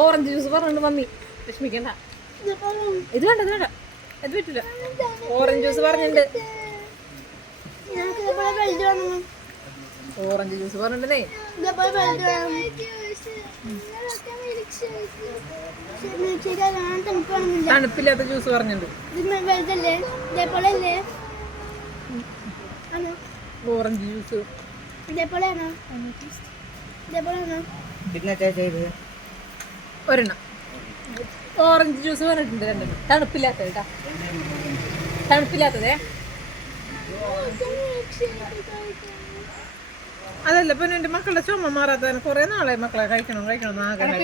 Orange juice പറഞ്ഞിട്ട് mummy വിഷമിക്കണ്ട. ഇത് വേണ്ട ഇത് വേണ്ട, ഇത് പറ്റില്ല. ഓറഞ്ച് ജ്യൂസ് പറഞ്ഞിട്ടുണ്ട്. ഓറഞ്ച് ജ്യൂസ് പറഞ്ഞിട്ടുണ്ടേ. തണുപ്പില്ലാത്ത ജ്യൂസ് പറഞ്ഞിട്ടുണ്ട്. ഓറഞ്ച് ജ്യൂസ് ഒരെണ്ണം. ഓറഞ്ച് ജ്യൂസ് പറഞ്ഞിട്ടുണ്ട് രണ്ടെണ്ണം. തണുപ്പില്ലാത്തത് കേട്ടാ, തണുപ്പില്ലാത്തതേ. അതല്ല പിന്നെ എന്റെ മക്കളുടെ ചുമ മാറാത്ത കൊറേ നാളെ മക്കളെ കഴിക്കണം കഴിക്കണം ആഗ്രഹം.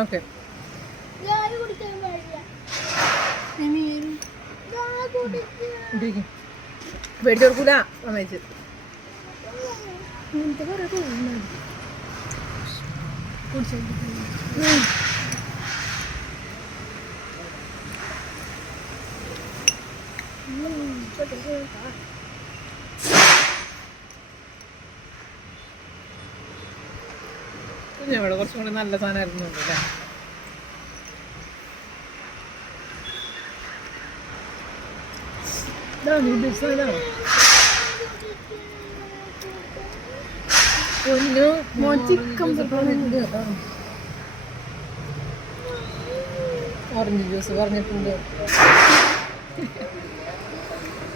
ഓക്കെ മേടിച്ചു കൊടുക്കൂല അമ്മേച്ച്. ഇവിടെ കുറച്ചും കൂടി നല്ല സാധനമായിരുന്നു അല്ലേ. ഓറഞ്ച് ജ്യൂസ് പറഞ്ഞിട്ടുണ്ട്.